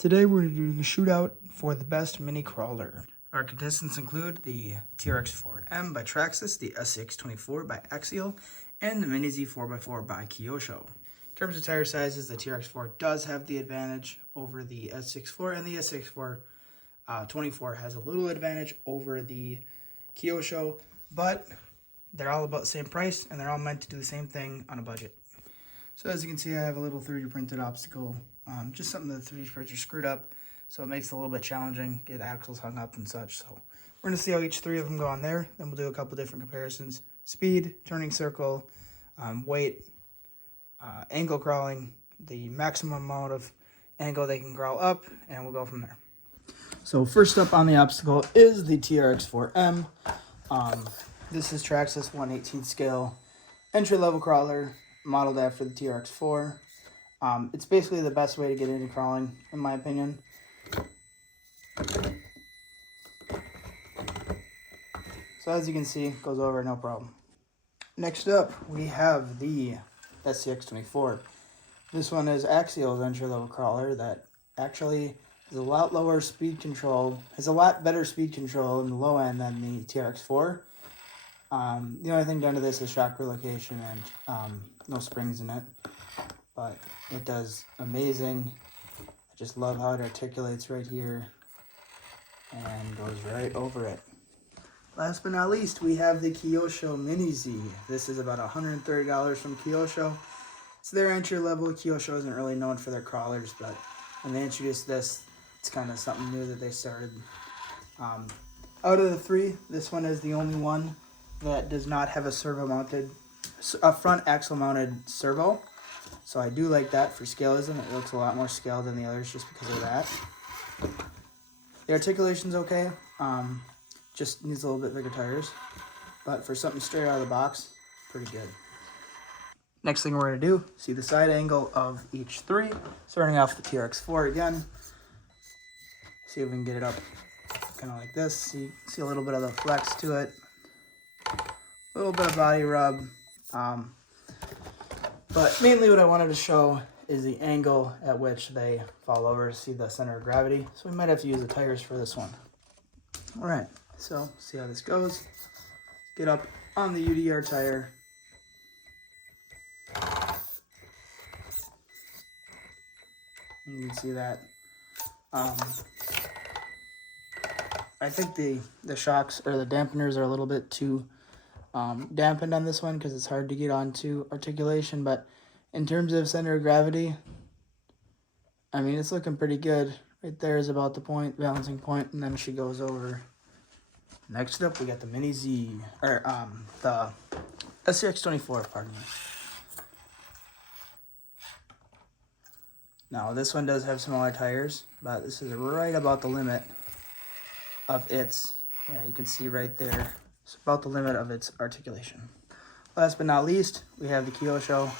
Today we're doing a shootout for the best mini crawler. Our contestants include the TRX4M by Traxxas, the SCX24 by Axial, and the Mini Z 4x4 by Kyosho. In terms of tire sizes, the TRX4 does have the advantage over the SCX4, and the SCX4 24 has a little advantage over the Kyosho, but they're all about the same price, and they're all meant to do the same thing on a budget. So as you can see, I have a little 3D printed obstacle, just something that the 3D printer screwed up, so it makes it a little bit challenging, get axles hung up and such. So we're going to see how each three of them go on there, then we'll do a couple different comparisons. Speed, turning circle, weight, angle crawling, the maximum amount of angle they can crawl up, and we'll go from there. So first up on the obstacle is the TRX4M. This is Traxxas 1/18 scale entry-level crawler, modeled after the TRX4. It's basically the best way to get into crawling, in my opinion. So as you can see, it goes over no problem. Next up, we have the SCX24. This one is Axial's entry-level crawler that actually has a lot lower speed control, has a lot better speed control in the low end than the TRX4. The only thing done to this is shock relocation and no springs in it, but it does amazing. I just love how it articulates right here and goes right over it. Last but not least, we have the Kyosho Mini Z. This is about $130 from Kyosho. It's their entry level. Kyosho isn't really known for their crawlers, but when they introduced this, it's kind of something new that they started. Out of the three, this one is the only one that does not have a front axle mounted servo. So I do like that for scaleism. It looks a lot more scaled than the others just because of that. The articulation's okay. Just needs a little bit bigger tires. But for something straight out of the box, pretty good. Next thing we're going to do, see the side angle of each three. Starting off the TRX4 again. See if we can get it up kind of like this. See a little bit of the flex to it. A little bit of body rub. But mainly what I wanted to show is the angle at which they fall over. See the center of gravity. So we might have to use the tires for this one. All right, so see how this goes. Get up on the UDR tire. You can see that. I think the shocks or the dampeners are a little bit too dampened on this one because it's hard to get onto articulation, but in terms of center of gravity, I mean, it's looking pretty good. Right there is about the balancing point, and then she goes over. Next up, we got the Mini Z, or the SCX24, pardon me. Now, this one does have smaller tires, but this is right about the limit of its, you can see right there. It's about the limit of its articulation. Last but not least, we have the Kyosho.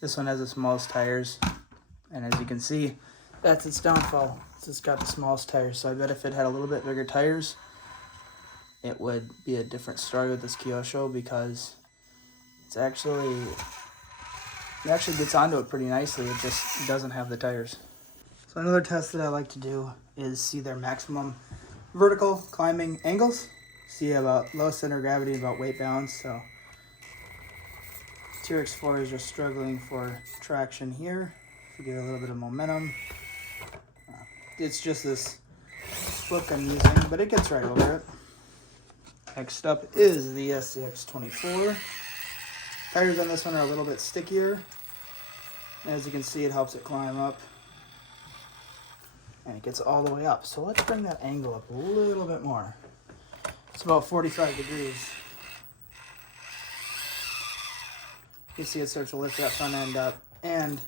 This one has the smallest tires, and as you can see, that's its downfall. It's got the smallest tires, so I bet if it had a little bit bigger tires, it would be a different story with this Kyosho because it actually gets onto it pretty nicely. It just doesn't have the tires. So another test that I like to do is see their maximum vertical climbing angles. See about low center of gravity, about weight balance. So TRX4 is just struggling for traction here. If we get a little bit of momentum, it's just this look I'm using, but it gets right over it. Next up is the SCX24. Tires on this one are a little bit stickier. As you can see, it helps it climb up. And it gets all the way up. So let's bring that angle up a little bit more. It's about 45 degrees. You see it starts to lift that front end up, and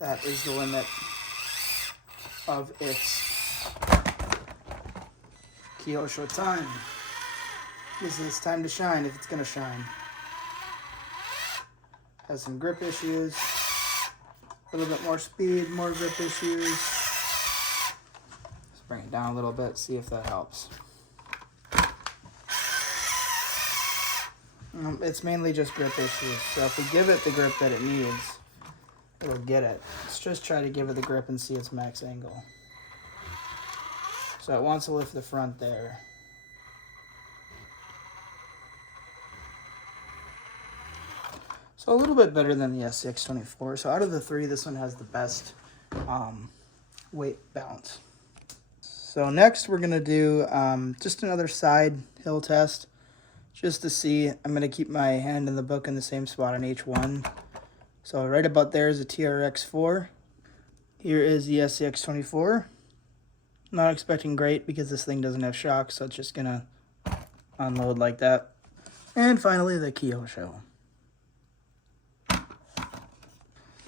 that is the limit of its Kyosho time. This is time to shine if it's going to shine. Has some grip issues, a little bit more speed, more grip issues. Bring it down a little bit, see if that helps. It's mainly just grip issues. So if we give it the grip that it needs, it'll get it. Let's just try to give it the grip and see its max angle. So it wants to lift the front there. So a little bit better than the SCX24. So out of the three, this one has the best weight balance. So next we're gonna do just another side hill test, just to see. I'm gonna keep my hand in the book in the same spot on H1. So right about there is a TRX4. Here is the SCX24. Not expecting great because this thing doesn't have shock, so it's just gonna unload like that. And finally the Kyosho.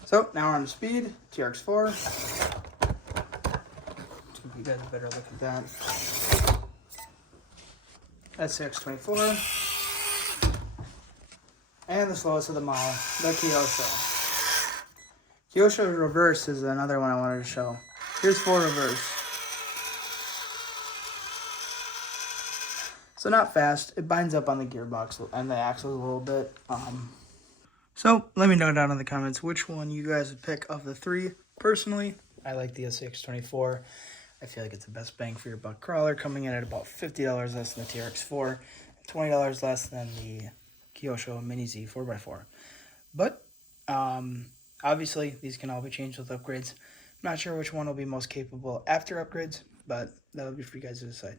So now we're on the speed, TRX4. Let's give you guys a better look at that. SCX24. And the slowest of them all, the Kyosho. Kyosho reverse is another one I wanted to show. Here's 4 reverse. So not fast. It binds up on the gearbox and the axles a little bit. So let me know down in the comments which one you guys would pick of the 3. Personally, I like the SCX24. I feel like it's the best bang for your buck crawler, coming in at about $50 less than the TRX4, $20 less than the Kyosho Mini Z 4x4. But obviously, these can all be changed with upgrades. I'm not sure which one will be most capable after upgrades, but that'll be for you guys to decide.